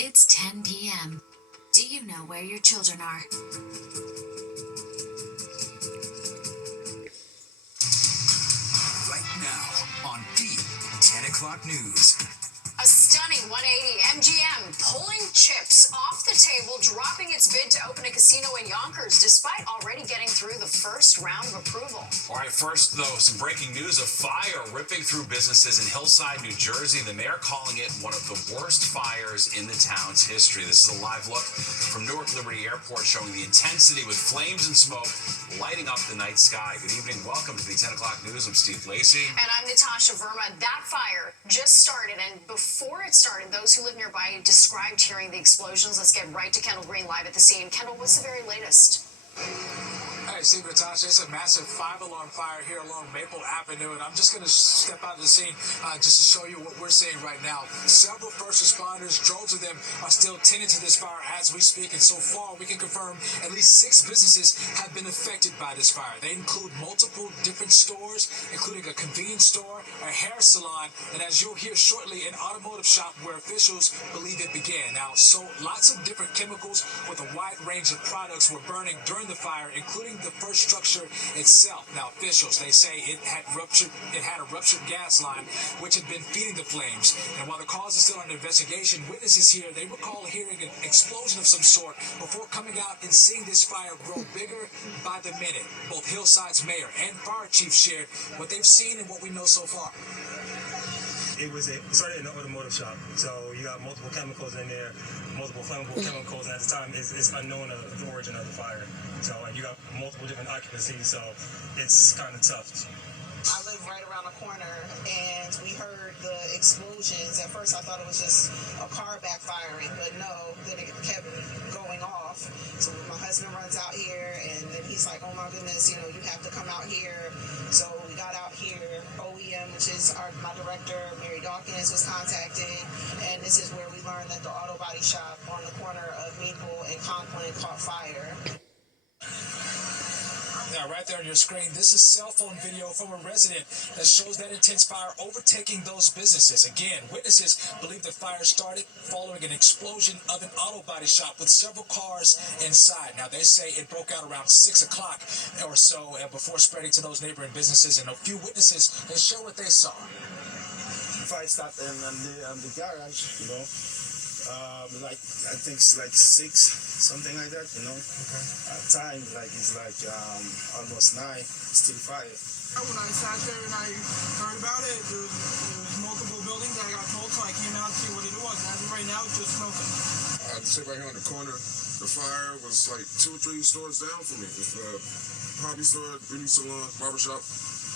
It's 10 p.m. Do you know where your children are? Right now on the 10 o'clock news. A stunning 180 MGM pulling chips off the table, dropping its bid to open a casino in Yonkers despite already getting through the first round of approval. All right, first, though, some breaking news. A fire ripping through businesses in Hillside, New Jersey. The mayor calling it one of the worst fires in the town's history. This is a live look from Newark Liberty Airport showing the intensity with flames and smoke lighting up the night sky. Good evening. Welcome to the 10 o'clock news. I'm Steve Lacey. And I'm Natasha Verma. That fire just started, and before it started, those who live nearby described hearing the explosions. Let's get right to Kendall Green live at the scene. Kendall, what's the very latest? Hey, Steve, Natasha, it's a massive 5-alarm fire here along Maple Avenue, and I'm just going to step out of the scene just to show you what we're seeing right now. Several first responders, droves of them, are still tending to this fire as we speak, and so far we can confirm at least 6 businesses have been affected by this fire. They include multiple different stores, including a convenience store, a hair salon, and as you'll hear shortly, an automotive shop where officials believe it began. Now, so lots of different chemicals with a wide range of products were burning during the fire, including the first structure itself. Now, officials, they say it had a ruptured gas line, which had been feeding the flames. And while the cause is still under investigation, witnesses here, they recall hearing an explosion of some sort before coming out and seeing this fire grow bigger by the minute. Both Hillside's mayor and fire chief shared what they've seen and what we know so far. It started in an automotive shop, so you got multiple chemicals in there, multiple flammable chemicals, and at the time it's unknown the origin of the fire. So you got multiple different occupancies, so it's kind of tough. I live right around the corner, and we heard the explosions. At first, I thought it was just a car backfiring, but no, then it kept going off. So my husband runs out here, and then he's like, oh my goodness, you have to come out here. So we got out here. OEM, which is my director, Mary Dawkins, was contacted, and this is where we learned that the auto body shop on the corner of Maple and Conklin caught fire. Now, right there on your screen, this is cell phone video from a resident that shows that intense fire overtaking those businesses. Again, witnesses believe the fire started following an explosion of an auto body shop with several cars inside. Now, they say it broke out around 6 o'clock or so before spreading to those neighboring businesses. And a few witnesses, they show what they saw. The fire stopped in the garage, I think it's like 6, something like that, Okay. Time, it's almost 9, still fire. When I sat there and I heard about it, there was multiple buildings that I got told, so I came out to see what it was. As of right now, it's just smoking. I sit right here on the corner. The fire was like 2 or 3 stores down from me. It's the hobby store, beauty salon, barbershop,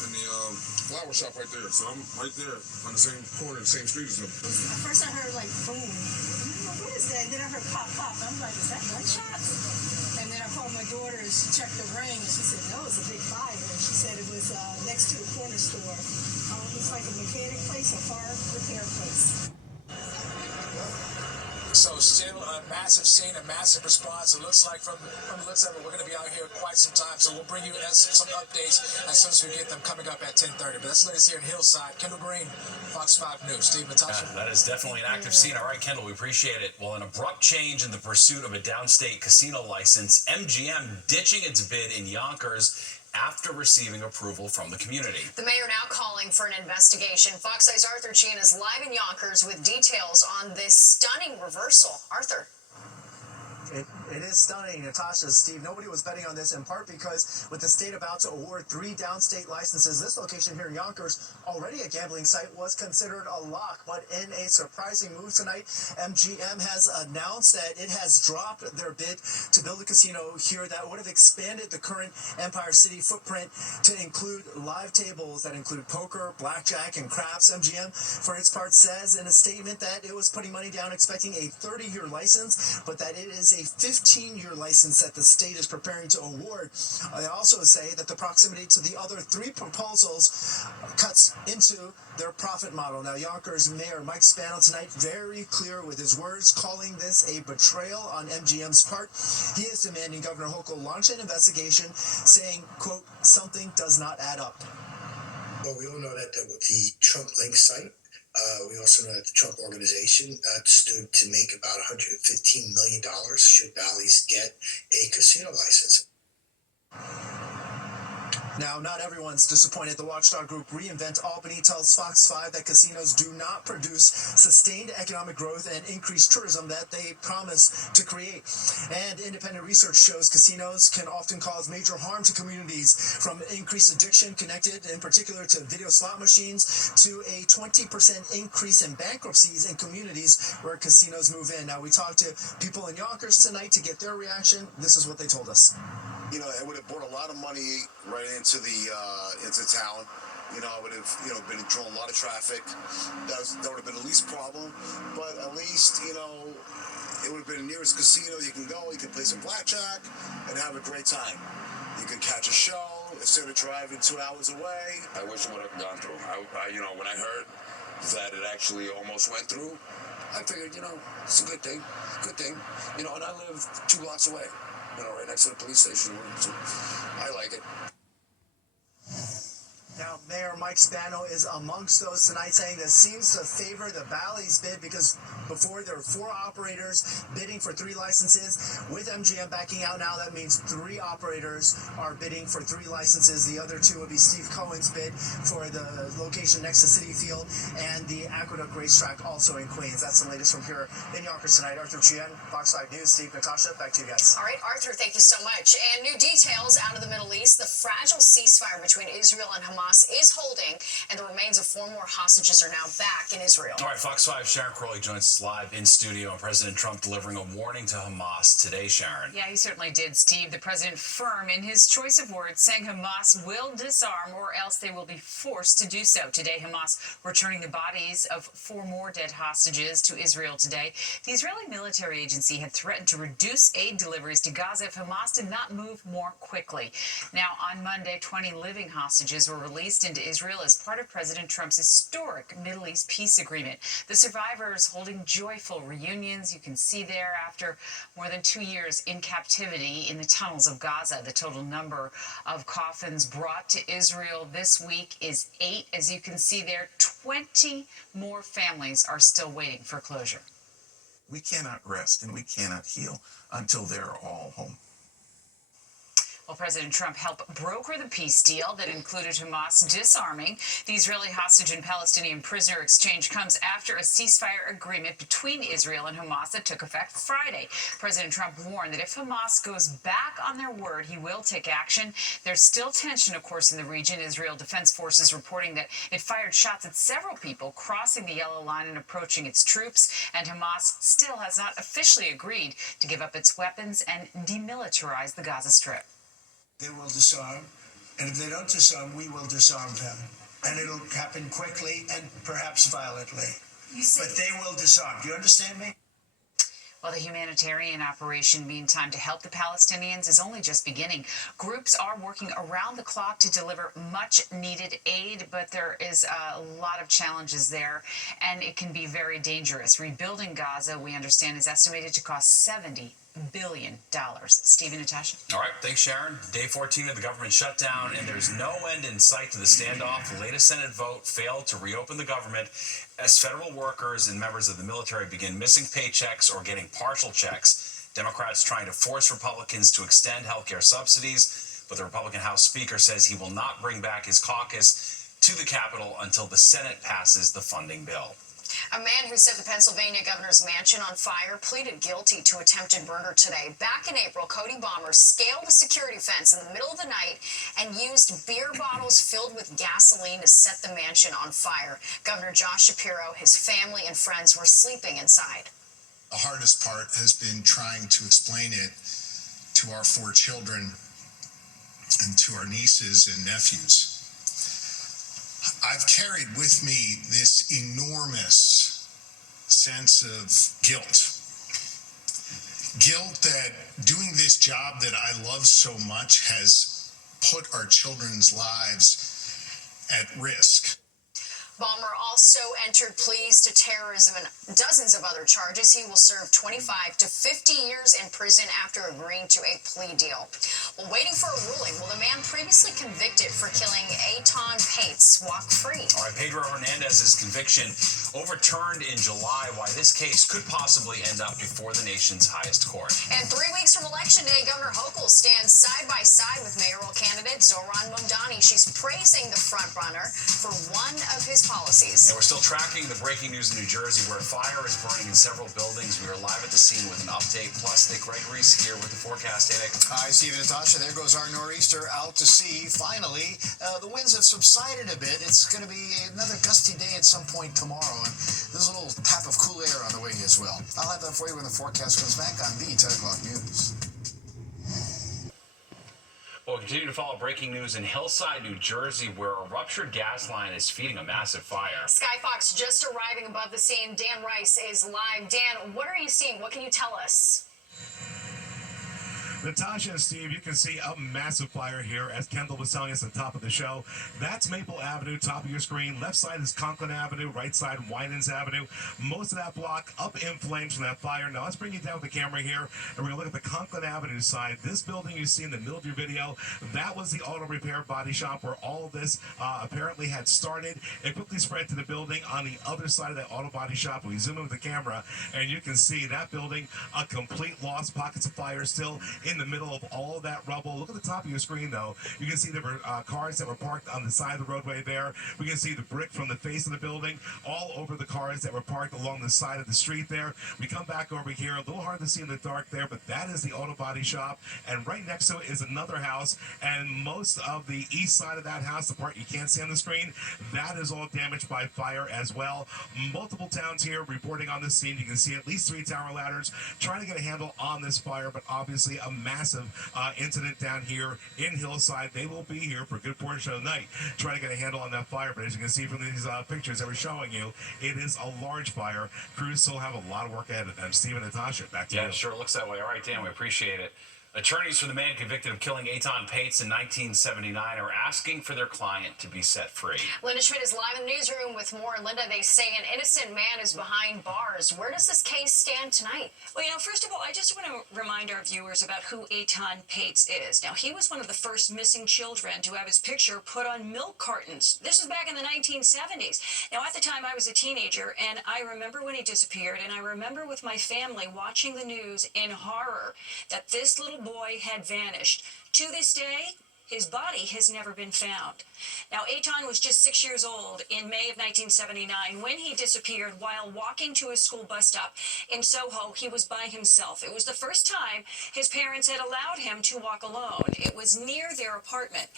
and the flower shop right there. So I'm right there on the same corner, the same street as them. At first I heard boom. What is that? Then I heard pop, pop. I'm like, is that gunshots? And then I called my daughter and she checked the ring and she said, no, it's a big fire. And she said it was next to the corner store. It's like a mechanic place, a car repair place. So still a massive scene, a massive response. It looks like from the looks of it, we're going to be out here quite some time. So we'll bring you some updates as soon as we get them coming up at 10:30. But that's the latest here in Hillside. Kendall Green, Fox 5 News. Steve, Natasha. That is definitely an active scene. All right, Kendall, we appreciate it. Well, an abrupt change in the pursuit of a downstate casino license. MGM ditching its bid in Yonkers after receiving approval from the community. The mayor now calling for an investigation. Fox Eye's Arthur Sheehan is live in Yonkers with details on this stunning reversal. Arthur. It is stunning, Natasha, Steve. Nobody was betting on this, in part because with the state about to award 3 downstate licenses, this location here in Yonkers, already a gambling site, was considered a lock. But in a surprising move tonight, MGM has announced that it has dropped their bid to build a casino here that would have expanded the current Empire City footprint to include live tables that include poker, blackjack, and craps. MGM, for its part, says in a statement that it was putting money down expecting a 30-year license, but that it is a 15-year license that the state is preparing to award. They also say that the proximity to the other 3 proposals cuts into their profit model. Now, Yonkers Mayor Mike Spano tonight very clear with his words, calling this a betrayal on MGM's part. He is demanding Governor Hochul launch an investigation, saying, quote, something does not add up. Well, we all know that with the Trump Link site, We also know that the Trump organization stood to make about $115 million should Bally's get a casino license. Now, not everyone's disappointed. The watchdog group Reinvent Albany tells Fox 5 that casinos do not produce sustained economic growth and increased tourism that they promise to create. And independent research shows casinos can often cause major harm to communities, from increased addiction connected in particular to video slot machines to a 20% increase in bankruptcies in communities where casinos move in. Now, we talked to people in Yonkers tonight to get their reaction. This is what they told us. You know, it would have brought a lot of money right into town. You know, it would have, been drawing a lot of traffic. That would have been the least problem. But at least, it would have been the nearest casino you can go. You can play some blackjack and have a great time. You can catch a show instead of driving 2 hours away. I wish it would have gone through. When I heard that it actually almost went through, I figured, it's a good thing. Good thing. And I live 2 blocks away. Right next to the police station. So I like it. Now, Mayor Mike Spano is amongst those tonight, saying this seems to favor the Bally's bid because before there were 4 operators bidding for 3 licenses. With MGM backing out now, that means 3 operators are bidding for 3 licenses. The other 2 would be Steve Cohen's bid for the location next to Citi Field and the Aqueduct Racetrack also in Queens. That's the latest from here in Yonkers tonight. Arthur Chien, Fox 5 News. Steve, Natasha, back to you guys. All right, Arthur, thank you so much. And new details out of the Middle East. The fragile ceasefire between Israel and Hamas is holding, and the remains of 4 more hostages are now back in Israel. All right, Fox 5 Sharon Crowley joins us live in studio, and President Trump delivering a warning to Hamas today, Sharon. Yeah, he certainly did, Steve. The president firm in his choice of words, saying Hamas will disarm or else they will be forced to do so. Today, Hamas returning the bodies of 4 more dead hostages to Israel today. The Israeli military agency had threatened to reduce aid deliveries to Gaza if Hamas did not move more quickly. Now, on Monday, 20 living hostages were released into Israel as part of President Trump's historic Middle East peace agreement. The survivors holding joyful reunions, you can see there, after more than 2 years in captivity in the tunnels of Gaza. The total number of coffins brought to Israel this week is 8. As you can see there, 20 more families are still waiting for closure. We cannot rest and we cannot heal until they're all home. Well, President Trump helped broker the peace deal that included Hamas disarming. The Israeli hostage and Palestinian prisoner exchange comes after a ceasefire agreement between Israel and Hamas that took effect Friday. President Trump warned that if Hamas goes back on their word, he will take action. There's still tension, of course, in the region. Israel Defense Forces reporting that it fired shots at several people crossing the yellow line and approaching its troops. And Hamas still has not officially agreed to give up its weapons and demilitarize the Gaza Strip. They will disarm, and if they don't disarm, we will disarm them. And it'll happen quickly and perhaps violently. But they will disarm. Do you understand me? Well, the humanitarian operation, meantime, to help the Palestinians is only just beginning. Groups are working around the clock to deliver much-needed aid, but there is a lot of challenges there, and it can be very dangerous. Rebuilding Gaza, we understand, is estimated to cost $70 billion. Steve and Natasha. All right, thanks, Sharon. Day 14 of the government shutdown, and there's no end in sight to the standoff. The latest Senate vote failed to reopen the government as federal workers and members of the military begin missing paychecks or getting partial checks. Democrats trying to force Republicans to extend health care subsidies, but the Republican House Speaker says he will not bring back his caucus to the Capitol until the Senate passes the funding bill. A man who set the Pennsylvania governor's mansion on fire pleaded guilty to attempted murder today. Back in April, Cody Bomber scaled a security fence in the middle of the night and used beer bottles filled with gasoline to set the mansion on fire. Governor Josh Shapiro, his family, and friends were sleeping inside. The hardest part has been trying to explain it to our 4 children and to our nieces and nephews. I've carried with me this enormous sense of guilt. Guilt that doing this job that I love so much has put our children's lives at risk. Bomber also entered pleas to terrorism and dozens of other charges. He will serve 25 to 50 years in prison after agreeing to a plea deal. Well, waiting for a ruling, will the man previously convicted for killing Eitan Pates walk free? All right, Pedro Hernandez's conviction overturned in July. Why this case could possibly end up before the nation's highest court. And 3 weeks from Election Day, Governor Hochul stands side by side with mayoral candidate Zohran Mamdani. She's praising the frontrunner for one of his policies. And we're still tracking the breaking news in New Jersey, where a fire is burning in several buildings. We are live at the scene with an update. Plus, Nick Gregory's here with the forecast. Hey, Nick. Hi, Steve and Natasha. There goes our nor'easter out to sea. Finally, the winds have subsided a bit. It's going to be another gusty day at some point tomorrow, and there's a little tap of cool air on the way as well. I'll have that for you when the forecast comes back on the 10 o'clock news. Well, continue to follow breaking news in Hillside, New Jersey, where a ruptured gas line is feeding a massive fire. Sky Fox just arriving above the scene. Dan Rice is live. Dan, what are you seeing? What can you tell us? Natasha and Steve, you can see a massive fire here, as Kendall was telling us at the top of the show. That's Maple Avenue, top of your screen. Left side is Conklin Avenue, right side Winans Avenue. Most of that block up in flames from that fire. Now let's bring you down with the camera here, and we're going to look at the Conklin Avenue side. This building you see in the middle of your video, that was the auto repair body shop where all of this apparently had started. It quickly spread to the building on the other side of that auto body shop. We zoom in with the camera, and you can see that building, a complete loss, pockets of fire still in the middle of all of that rubble. Look at the top of your screen, though. You can see there were cars that were parked on the side of the roadway there. We can see the brick from the face of the building all over the cars that were parked along the side of the street there. We come back over here, a little hard to see in the dark there, but that is the auto body shop, and right next to it is another house, and most of the east side of that house, the part you can't see on the screen, that is all damaged by fire as well. Multiple towns here reporting on this scene. You can see at least 3 tower ladders trying to get a handle on this fire, but obviously a massive incident down here in Hillside. They will be here for a good portion of the night trying to get a handle on that fire, but as you can see from these pictures that we're showing you, it is a large fire. Crews still have a lot of work ahead of them. Steve and Natasha, back to you. Yeah, sure looks that way. All right, Dan, we appreciate it. Attorneys for the man convicted of killing Eitan Pates in 1979 are asking for their client to be set free. Linda Schmidt is live in the newsroom with more. Linda, they say an innocent man is behind bars. Where does this case stand tonight? Well, first of all, I just want to remind our viewers about who Eitan Pates is. Now, he was one of the first missing children to have his picture put on milk cartons. This was back in the 1970s. Now, at the time, I was a teenager, and I remember when he disappeared, and I remember with my family watching the news in horror that this little boy had vanished. To this day, his body has never been found. Now, Eitan was just 6 years old in May of 1979 when he disappeared while walking to his school bus stop in Soho. He was by himself. It was the first time his parents had allowed him to walk alone. It was near their apartment.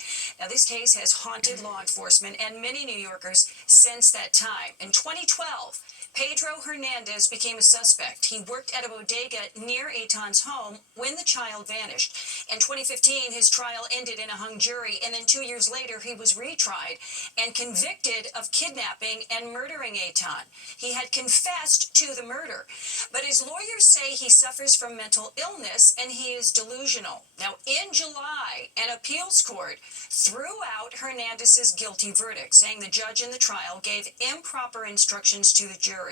Now, this case has haunted law enforcement and many New Yorkers since that time. In 2012, Pedro Hernandez became a suspect. He worked at a bodega near Eitan's home when the child vanished. In 2015, his trial ended in a hung jury, and then 2 years later, he was retried and convicted of kidnapping and murdering Eitan. He had confessed to the murder, but his lawyers say he suffers from mental illness and he is delusional. Now, in July, an appeals court threw out Hernandez's guilty verdict, saying the judge in the trial gave improper instructions to the jury.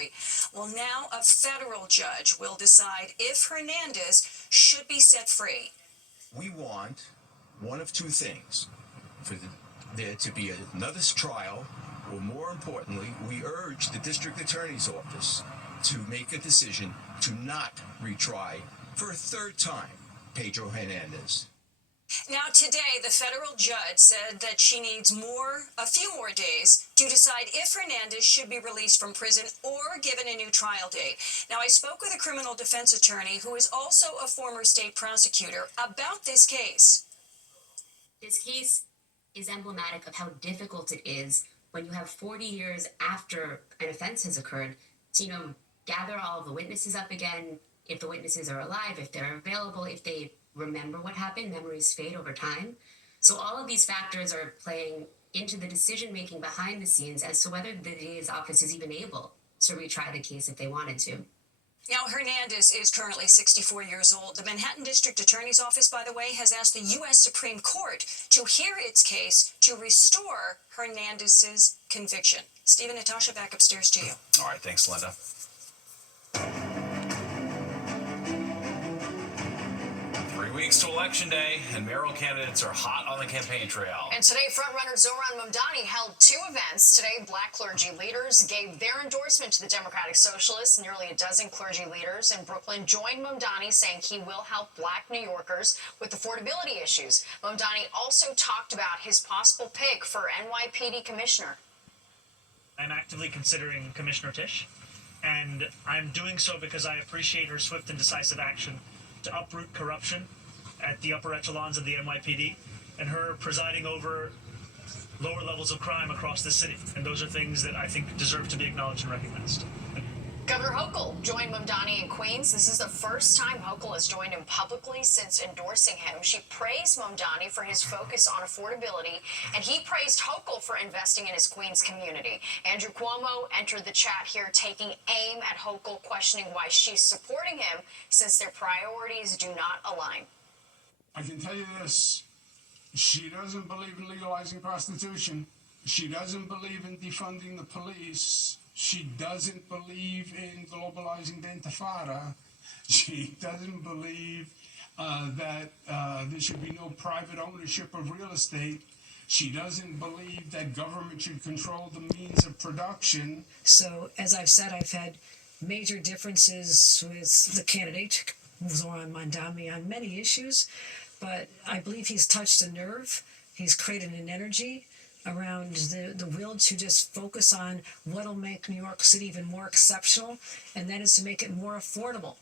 Well, now a federal judge will decide if Hernandez should be set free. We want one of two things: for there to be another trial, or more importantly, we urge the district attorney's office to make a decision to not retry for a third time Pedro Hernandez. Now, today, the federal judge said that she needs a few more days to decide if Hernandez should be released from prison or given a new trial date. Now, I spoke with a criminal defense attorney who is also a former state prosecutor about this case. This case is emblematic of how difficult it is when you have 40 years after an offense has occurred to, gather all of the witnesses up again, if the witnesses are alive, if they're available, if they remember what happened. Memories fade over time. So all of these factors are playing into the decision-making behind the scenes as to whether the DA's office is even able to retry the case if they wanted to. Now, Hernandez is currently 64 years old. The Manhattan District Attorney's Office, by the way, has asked the U.S. Supreme Court to hear its case to restore Hernandez's conviction. Steve and Natasha, back upstairs to you. All right, thanks, Linda. 3 weeks to Election Day, and mayoral candidates are hot on the campaign trail. And today, frontrunner Zohran Mamdani held 2 events. Today, black clergy leaders gave their endorsement to the Democratic Socialists. Nearly a dozen clergy leaders in Brooklyn joined Mamdani, saying he will help black New Yorkers with affordability issues. Mamdani also talked about his possible pick for NYPD commissioner. I'm actively considering Commissioner Tisch, and I'm doing so because I appreciate her swift and decisive action to uproot corruption at the upper echelons of the NYPD, and her presiding over lower levels of crime across the city. And those are things that I think deserve to be acknowledged and recognized. Governor Hochul joined Mamdani in Queens. This is the first time Hochul has joined him publicly since endorsing him. She praised Mamdani for his focus on affordability, and he praised Hochul for investing in his Queens community. Andrew Cuomo entered the chat here, taking aim at Hochul, questioning why she's supporting him since their priorities do not align. I can tell you this, she doesn't believe in legalizing prostitution. She doesn't believe in defunding the police. She doesn't believe in globalizing the Intifada. She doesn't believe that there should be no private ownership of real estate. She doesn't believe that government should control the means of production. So, as I've said, I've had major differences with the candidate, Zohran Mamdani, on many issues, but I believe he's touched a nerve. He's created an energy around the will to just focus on what'll make New York City even more exceptional, and that is to make it more affordable.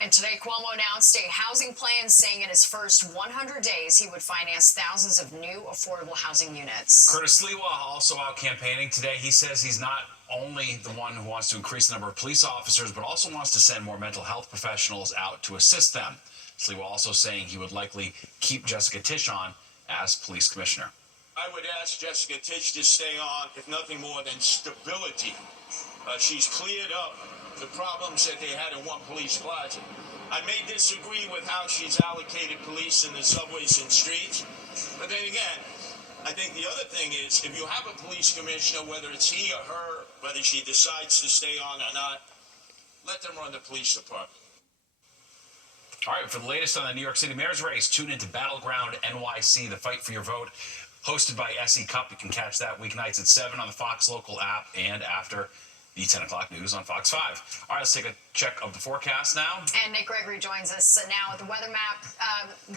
And today, Cuomo announced a housing plan, saying in his first 100 days he would finance thousands of new affordable housing units. Curtis Sliwa also out campaigning today. He says he's not only the one who wants to increase the number of police officers, but also wants to send more mental health professionals out to assist them. Sliwa also saying he would likely keep Jessica Tisch on as police commissioner. I would ask Jessica Tisch to stay on, if nothing more than stability. She's cleared up the problems that they had in one police plaza. I may disagree with how she's allocated police in the subways and streets, but then again, I think the other thing is, if you have a police commissioner, whether it's he or her, whether she decides to stay on or not, let them run the police department. All right, for the latest on the New York City mayor's race, tune into Battleground NYC, the fight for your vote, hosted by SE Cup. You can catch that weeknights at 7 on the Fox Local app and after the 10 o'clock news on Fox 5. All right, let's take a check of the forecast now. And Nick Gregory joins us now with the weather map.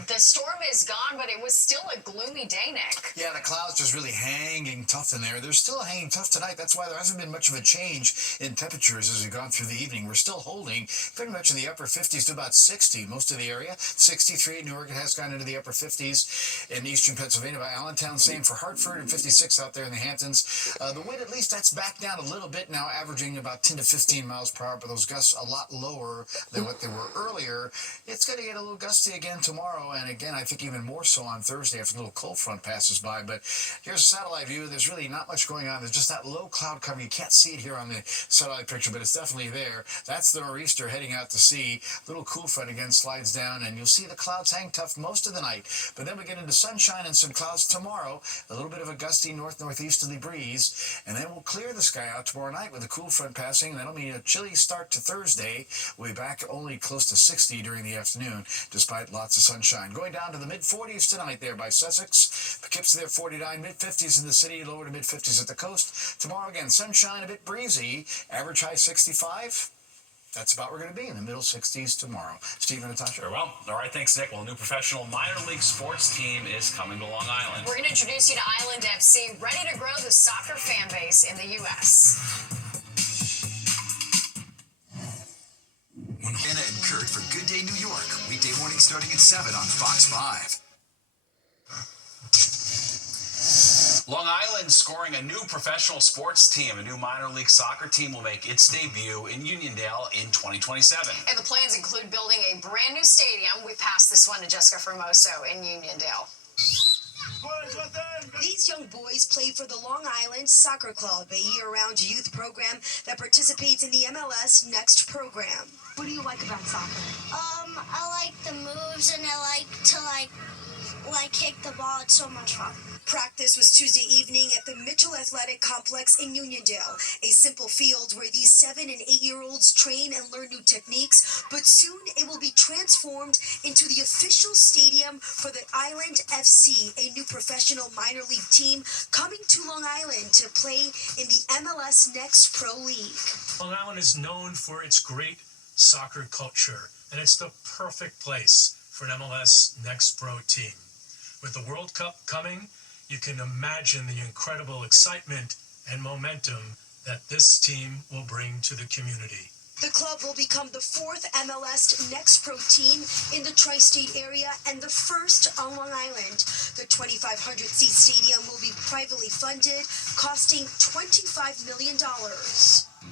The storm is gone, but it was still a gloomy day, Nick. Yeah, the clouds just really hanging tough in there. They're still hanging tough tonight. That's why there hasn't been much of a change in temperatures as we've gone through the evening. We're still holding pretty much in the upper 50s to about 60 most of the area. 63 in Newark. It has gone into the upper 50s in eastern Pennsylvania by Allentown. Same for Hartford, and 56 out there in the Hamptons. The wind, at least, that's back down a little bit now, averaging about 10 to 15 miles per hour, but those gusts a lot lower than what they were earlier. It's going to get a little gusty again tomorrow, and again, I think even more so on Thursday after a little cold front passes by. But here's a satellite view. There's really not much going on. There's just that low cloud cover. You can't see it here on the satellite picture, but it's definitely there. That's the nor'easter heading out to sea. Little cool front again slides down, and you'll see the clouds hang tough most of the night. But then we get into sunshine and some clouds tomorrow. A little bit of a gusty north-northeasterly breeze, and then we'll clear the sky out tomorrow night with a cool front passing. That'll mean a chilly start to Thursday. We'll be back only close to 60 during the afternoon, despite lots of sunshine. Going down to the mid-40s tonight there by Sussex. Poughkeepsie there 49, mid-50s in the city, lower to mid-50s at the coast. Tomorrow again, sunshine, a bit breezy, average high 65. That's about where we're going to be, in the middle 60s tomorrow. Steve and Natasha. Very well. All right, thanks, Nick. Well, a new professional minor league sports team is coming to Long Island. We're going to introduce you to Island FC, ready to grow the soccer fan base in the U.S. Anna and Kurt for Good Day New York, weekday morning starting at 7 on Fox 5. Long Island scoring a new professional sports team. A new minor league soccer team will make its debut in Uniondale in 2027. And the plans include building a brand new stadium. We passed this one to Jessica Formoso in Uniondale. These young boys play for the Long Island Soccer Club, a year-round youth program that participates in the MLS Next program. What do you like about soccer? I like the moves and I like to kick the ball. It's so much fun. Practice was Tuesday evening at the Mitchell Athletic Complex in Uniondale, a simple field where these 7- and 8-year-olds train and learn new techniques, but soon it will be transformed into the official stadium for the Island FC, a new professional minor league team coming to Long Island to play in the MLS Next Pro League. Long Island is known for its great soccer culture, and it's the perfect place for an MLS Next Pro team. With the World Cup coming, you can imagine the incredible excitement and momentum that this team will bring to the community. The club will become the 4th MLS Next Pro team in the tri-state area and the first on Long Island. The 2,500-seat stadium will be privately funded, costing $25 million.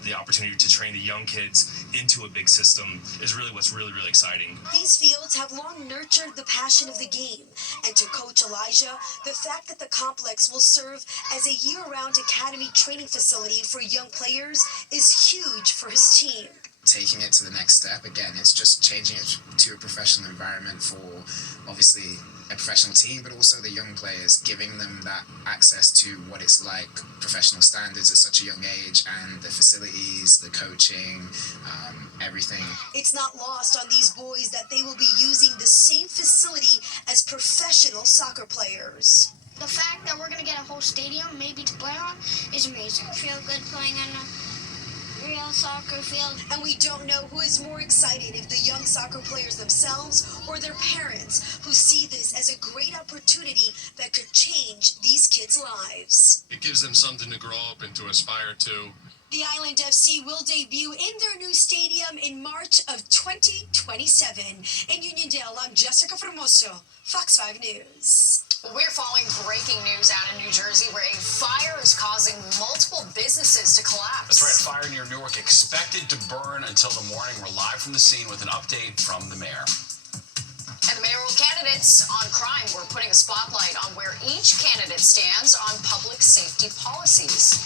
The opportunity to train the young kids into a big system is really what's really exciting. These fields have long nurtured the passion of the game, and to Coach Elijah, the fact that the complex will serve as a year-round academy training facility for young players is huge for his team. Taking it to the next step, again, it's just changing it to a professional environment for obviously a professional team, but also the young players, giving them that access to what it's like, professional standards at such a young age, and the facilities, the coaching, everything. It's not lost on these boys that they will be using the same facility as professional soccer players. The fact that we're going to get a whole stadium maybe to play on is amazing. I feel good playing on a real soccer field. And we don't know who is more excited, if the young soccer players themselves or their parents, who see this as a great opportunity that could change these kids' lives. It gives them something to grow up and to aspire to. The Island FC will debut in their new stadium in March of 2027. In Uniondale, I'm Jessica Formoso, Fox 5 News. We're following breaking news out of New Jersey where a fire is causing multiple businesses to collapse. That's right, a fire near Newark expected to burn until the morning. We're live from the scene with an update from the mayor. And the mayoral candidates on crime, we're putting a spotlight on where each candidate stands on public safety policies.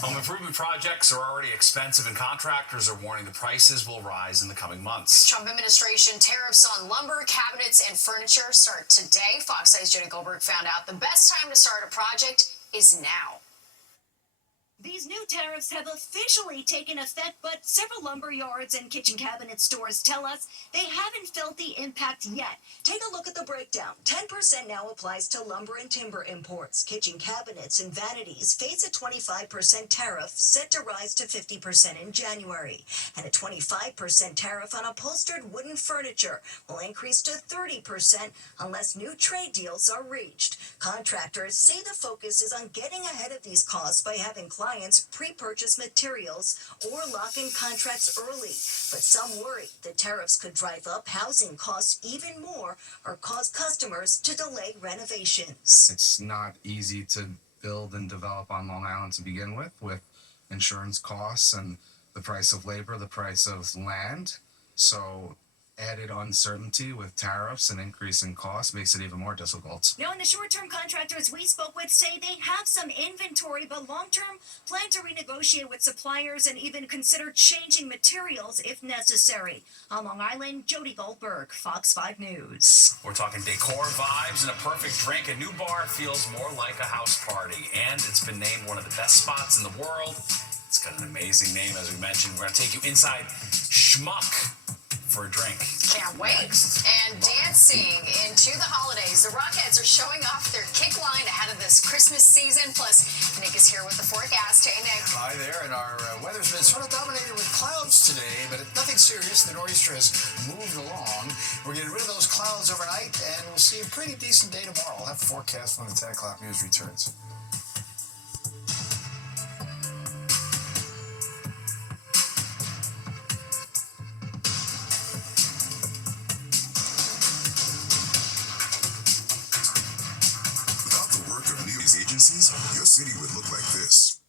Home improvement projects are already expensive, and contractors are warning the prices will rise in the coming months. Trump administration tariffs on lumber, cabinets, and furniture start today. Fox 5's Jody Goldberg found out the best time to start a project is now. These new tariffs have officially taken effect, but several lumber yards and kitchen cabinet stores tell us they haven't felt the impact yet. Take a look at the breakdown. 10% now applies to lumber and timber imports. Kitchen cabinets and vanities face a 25% tariff, set to rise to 50% in January. And a 25% tariff on upholstered wooden furniture will increase to 30% unless new trade deals are reached. Contractors say the focus is on getting ahead of these costs by having clients pre-purchase materials or lock in contracts early. But some worry the tariffs could drive up housing costs even more or cause customers to delay renovations. It's not easy to build and develop on Long Island to begin with insurance costs and the price of labor, the price of land. So added uncertainty with tariffs and increase in costs makes it even more difficult. Now, in the short-term contractors we spoke with say they have some inventory, but long-term plan to renegotiate with suppliers and even consider changing materials if necessary. On Long Island, Jody Goldberg, Fox 5 News. We're talking decor vibes and a perfect drink. A new bar feels more like a house party, and it's been named one of the best spots in the world. It's got an amazing name, as we mentioned. We're going to take you inside Schmuck for a drink. Can't wait. And dancing into the holidays. The Rockettes are showing off their kick line ahead of this Christmas season. Plus, Nick is here with the forecast. Hey, Nick. Hi there, and our weather's been sort of dominated with clouds today, but nothing serious. The nor'easter has moved along. We're getting rid of those clouds overnight, and we'll see a pretty decent day tomorrow. I'll have a forecast when the 10 o'clock news returns. Your city would look like this.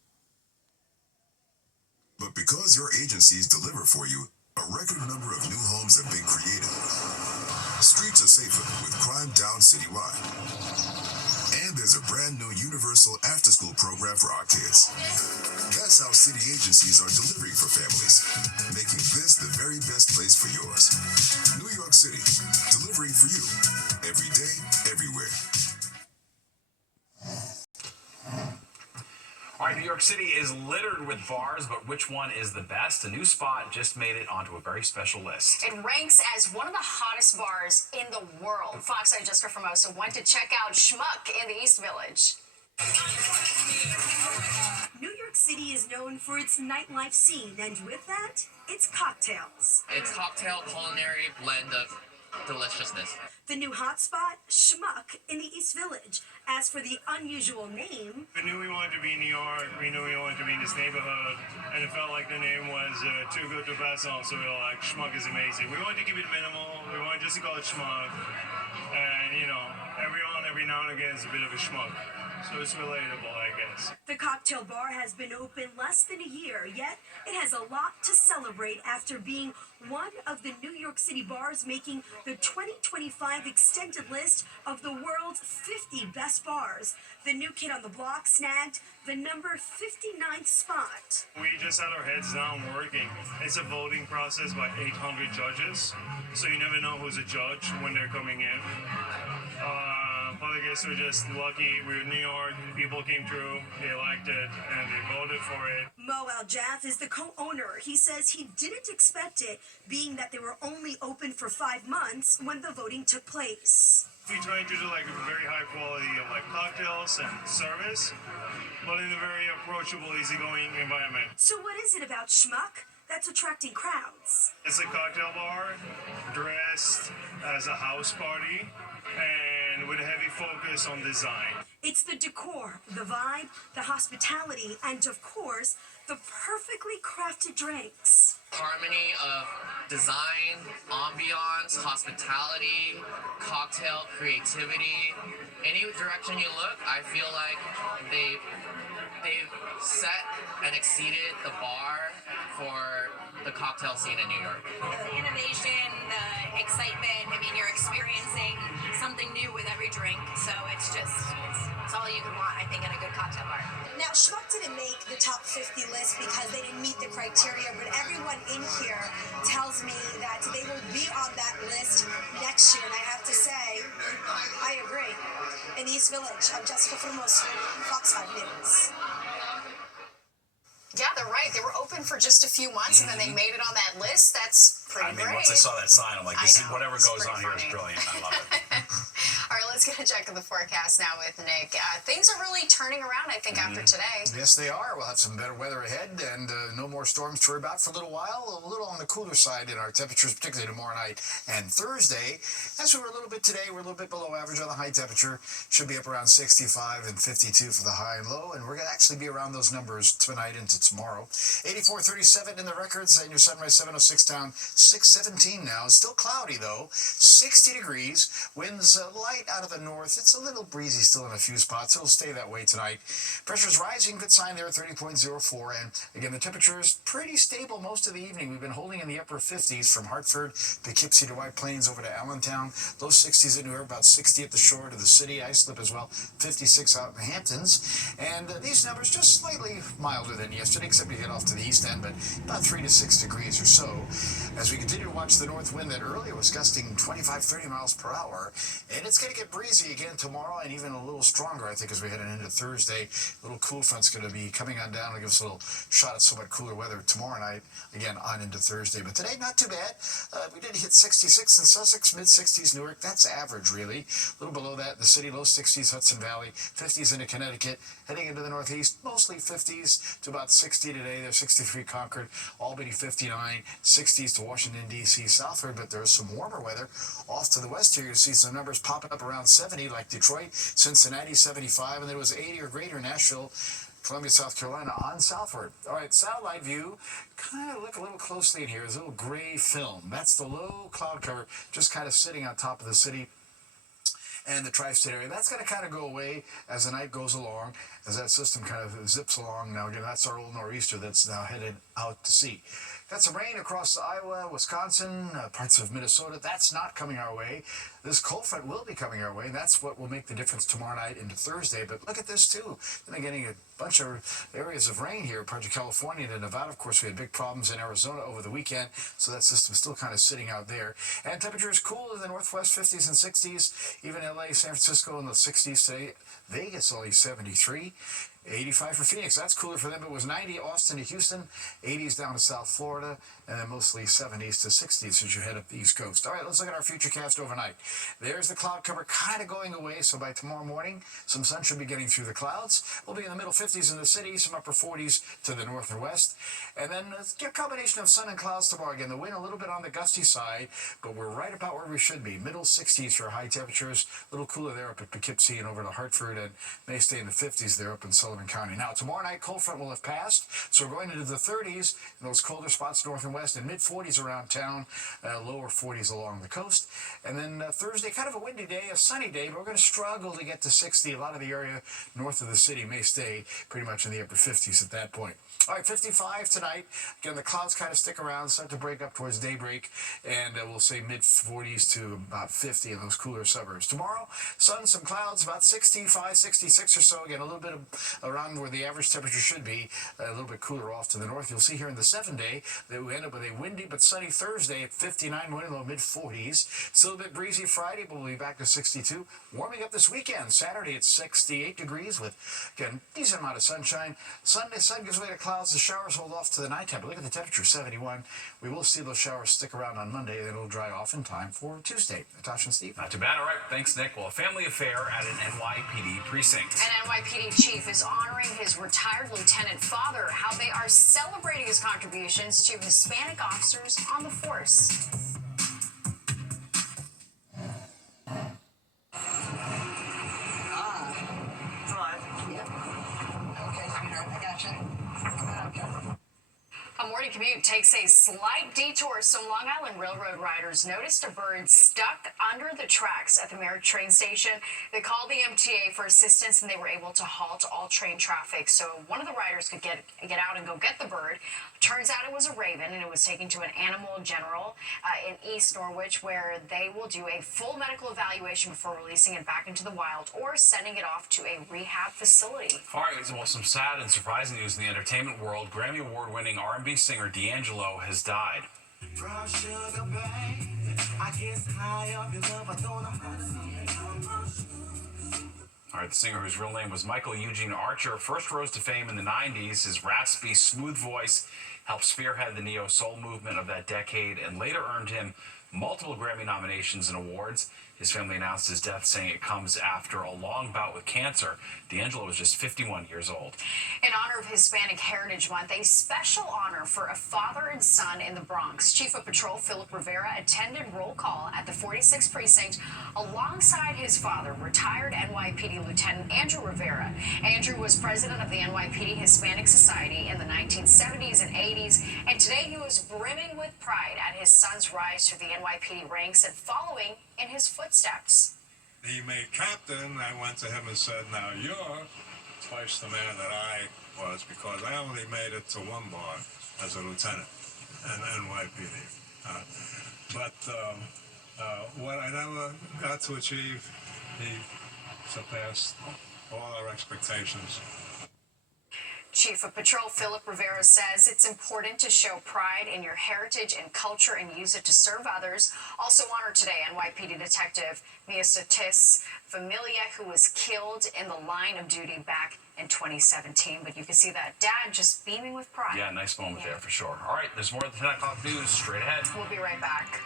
But because your agencies deliver for you, a record number of new homes have been created. Streets are safer with crime down citywide. And there's a brand new universal after-school program for our kids. That's how city agencies are delivering for families, making this the very best place for yours. New York City, delivering for you, every day, everywhere. All right, New York City is littered with bars, but which one is the best? A new spot just made it onto a very special list. It ranks as one of the hottest bars in the world. Fox 5 Jessica Formosa went to check out Schmuck in the East Village. New York City is known for its nightlife scene, and with that, its cocktails. It's cocktail culinary blend of deliciousness. The new hotspot, Schmuck, in the East Village. As for the unusual name, we knew we wanted to be in New York, we knew we wanted to be in this neighborhood, and it felt like the name was too good to pass on, so we were like, Schmuck is amazing. We wanted to keep it minimal, we wanted just to call it Schmuck, and you know, every now and again is a bit of a schmuck. So it's relatable, I guess. The cocktail bar has been open less than a year, yet it has a lot to celebrate after being one of the New York City bars making the 2025 extended list of the world's 50 best bars. The new kid on the block snagged the number 59th spot. We just had our heads down working. It's a voting process by 800 judges, so you never know who's a judge when they're coming in. But I guess we're just lucky. We're in New York. People came through. They liked it, and they voted for it. Mo Al-Jaff is the co-owner. He says he didn't expect it, being that they were only open for 5 months when the voting took place. We try to do like a very high quality of like cocktails and service, but in a very approachable, easygoing environment. So what is it about Schmuck that's attracting crowds? It's a cocktail bar dressed as a house party and with a heavy focus on design. It's the decor, the vibe, the hospitality, and of course, the perfectly crafted drinks. Harmony of design, ambiance, hospitality, cocktail creativity. Any direction you look, I feel like they've set and exceeded the bar for the cocktail scene in New York. The innovation, the excitement, I mean, you're experiencing something new with every drink, so it's all you can want, I think, in a good cocktail bar. Now, Schmuck didn't make the top 50 list because they didn't meet the criteria, but everyone in here tells me that they will be on that list next year, and I have to say, I agree. In the East Village, I'm Jessica Formosa, Fox 5 News. Yeah, they're right. They were open for just a few months, and then they made it on that list. That's pretty great. Once I saw that sign, I'm like, whatever goes on here is brilliant. I love it. All right, let's get a check of the forecast now with Nick. Things are really turning around, I think, after today. Yes, they are. We'll have some better weather ahead and no more storms to worry about for a little while. A little on the cooler side in our temperatures, particularly tomorrow night and Thursday. As we were a little bit today, we're a little bit below average on the high temperature. Should be up around 65 and 52 for the high and low, and we're going to actually be around those numbers tonight into tomorrow. 84.37 in the records, and your sunrise 7:06 down 6:17 now. Still cloudy though, 60 degrees. Winds light out of the north. It's a little breezy still in a few spots. It'll stay that way tonight. Pressure's rising, good sign there, 30.04. And again, the temperature is pretty stable most of the evening. We've been holding in the upper 50s from Hartford, Poughkeepsie to White Plains over to Allentown. Low 60s in New York, about 60 at the shore to the city. Islip as well, 56 out in the Hamptons. And these numbers just slightly milder than yesterday, except we get off to the east end, but about 3 to 6 degrees or so. As we continue to watch the north wind that earlier was gusting 25-30 miles per hour, and it's going to get breezy again tomorrow and even a little stronger, I think, as we head into Thursday. A little cool front's going to be coming on down to give us a little shot at somewhat cooler weather tomorrow night, again on into Thursday. But today, not too bad. We did hit 66 in Sussex, mid-60s Newark. That's average, really. A little below that in the city, low 60s Hudson Valley, 50s into Connecticut. Heading into the northeast, mostly 50s to about 60 today. There's 63 Concord, Albany 59, 60s to Washington, D.C. southward, but there's some warmer weather off to the west here. You see some numbers popping up around 70, like Detroit, Cincinnati 75, and then it was 80 or greater Nashville, Columbia, South Carolina on southward. All right, satellite view, kind of look a little closely in here. There's a little gray film. That's the low cloud cover just kind of sitting on top of the city. and the tri-state area. That's going to kind of go away as the night goes along, as that system kind of zips along. Now, again, that's our old nor'easter that's now headed out to sea. Got some rain across Iowa, Wisconsin, parts of Minnesota. That's not coming our way. This cold front will be coming our way, and that's what will make the difference tomorrow night into Thursday. But look at this, too. Then getting a bunch of areas of rain here, parts of California and Nevada. Of course, we had big problems in Arizona over the weekend, so that system's still kind of sitting out there. And temperatures cool in the northwest, 50s and 60s. Even LA, San Francisco in the 60s today. Vegas only 73. 85 for Phoenix. That's cooler for them. It was 90 Austin to Houston, 80s down to South Florida, and then mostly 70s to 60s as you head up the East Coast. All right, let's look at our futurecast overnight. There's the cloud cover kind of going away, so by tomorrow morning, some sun should be getting through the clouds. We'll be in the middle 50s in the city, some upper 40s to the north and west. And then a combination of sun and clouds tomorrow. Again, the wind a little bit on the gusty side, but we're right about where we should be. Middle 60s for high temperatures, a little cooler there up at Poughkeepsie and over to Hartford, and may stay in the 50s there up in Sullivan County. Now, tomorrow night, cold front will have passed, so we're going into the 30s in those colder spots north and west, and mid-40s around town, lower 40s along the coast. And then Thursday, kind of a windy day, a sunny day, but we're going to struggle to get to 60. A lot of the area north of the city may stay pretty much in the upper 50s at that point. All right, 55 tonight. Again, the clouds kind of stick around, start to break up towards daybreak, and we'll say mid-40s to about 50 in those cooler suburbs. Tomorrow, sun, some clouds, about 65, 66 or so. Again, a little bit of around where the average temperature should be, a little bit cooler off to the north. You'll see here in the 7-day that we end up with a windy but sunny Thursday at 59, wind low mid-40s. Still a bit breezy Friday, but we'll be back to 62. Warming up this weekend. Saturday at 68 degrees with, again, decent amount of sunshine. Sunday, sun gives way to clouds. The showers hold off to the nighttime. But look at the temperature, 71. We will see those showers stick around on Monday, then it'll dry off in time for Tuesday. Natasha and Steve. Not too bad. All right. Thanks, Nick. Well, a family affair at an NYPD precinct. An NYPD chief is honoring his retired lieutenant father, how they are celebrating his contributions to Hispanic officers on the force. A morning commute takes a slight detour. Some Long Island Railroad riders noticed a bird stuck under the tracks at the Merritt train station. They called the MTA for assistance, and they were able to halt all train traffic so one of the riders could get out and go get the bird. Turns out it was a raven, and it was taken to an animal general in East Norwich, where they will do a full medical evaluation before releasing it back into the wild or sending it off to a rehab facility. All right, well, some sad and surprising news in the entertainment world. Grammy Award-winning R&B singer D'Angelo has died. All right, the singer, whose real name was Michael Eugene Archer, first rose to fame in the 90s. His raspy, smooth voice helped spearhead the neo-soul movement of that decade and later earned him multiple Grammy nominations and awards. His family announced his death, saying it comes after a long bout with cancer. D'Angelo was just 51 years old. In honor of Hispanic Heritage Month, a special honor for a father and son in the Bronx. Chief of Patrol Philip Rivera attended roll call at the 46th Precinct alongside his father, retired NYPD Lieutenant Andrew Rivera. Andrew was president of the NYPD Hispanic Society in the 1970s and 80s, and today he was brimming with pride at his son's rise through the NYPD ranks and following in his footsteps. He made captain. I went to him and said, now you're twice the man that I was, because I only made it to one bar as a lieutenant in NYPD. But what I never got to achieve, he surpassed all our expectations. Chief of Patrol Philip Rivera says it's important to show pride in your heritage and culture and use it to serve others. Also honored today, NYPD Detective Mia Sotis Familia, who was killed in the line of duty back in 2017. But you can see that dad just beaming with pride. Yeah, nice moment there for sure. All right, there's more of the 10 o'clock news straight ahead. We'll be right back.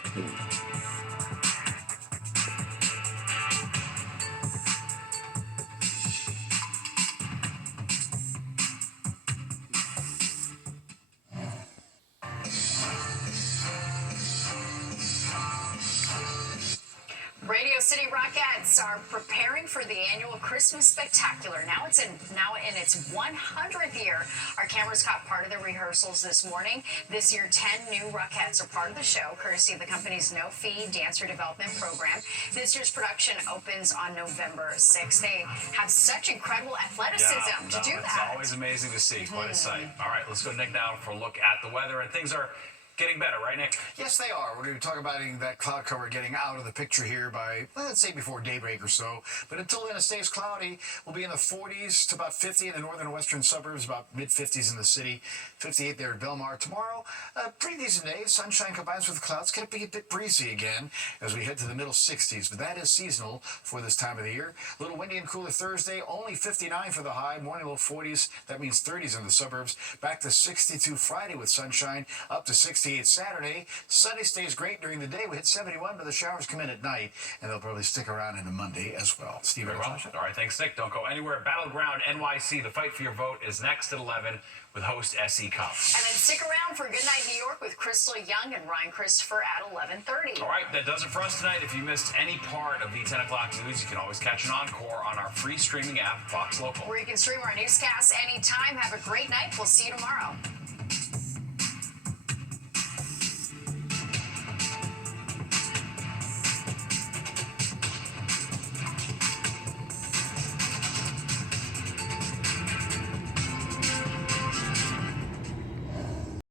Radio City Rockettes are preparing for the annual Christmas Spectacular. Now in its 100th year. Our cameras caught part of the rehearsals this morning. This year, 10 new Rockettes are part of the show, courtesy of the company's no-fee dancer development program. This year's production opens on November 6th. They have such incredible athleticism to do that. It's always amazing to see. Quite a sight. All right, let's go to Nick now for a look at the weather. And things are getting better, right, Nick? Yes, they are. We're going to be talking about that cloud cover getting out of the picture here by, let's say, before daybreak or so. But until then, it stays cloudy. We'll be in the 40s to about 50 in the northern and western suburbs, about mid-50s in the city, 58 there at Belmar. Tomorrow, a pretty decent day. Sunshine combines with clouds. Can be a bit breezy again as we head to the middle 60s. But that is seasonal for this time of the year. A little windy and cooler Thursday. Only 59 for the high. Morning low 40s. That means 30s in the suburbs. Back to 62 Friday with sunshine. Up to 68 Saturday. Sunday stays great during the day. We hit 71, but the showers come in at night, and they'll probably stick around into Monday as well. Steve, Very well. All right, thanks, Nick. Don't go anywhere. Battleground NYC. The fight for your vote is next at 11 with host SE Cup. And then stick around for Good Night New York with Crystal Young and Ryan Christopher at 11:30. All right, that does it for us tonight. If you missed any part of the 10 o'clock news, you can always catch an encore on our free streaming app, Fox Local. Where you can stream our newscasts anytime. Have a great night. We'll see you tomorrow.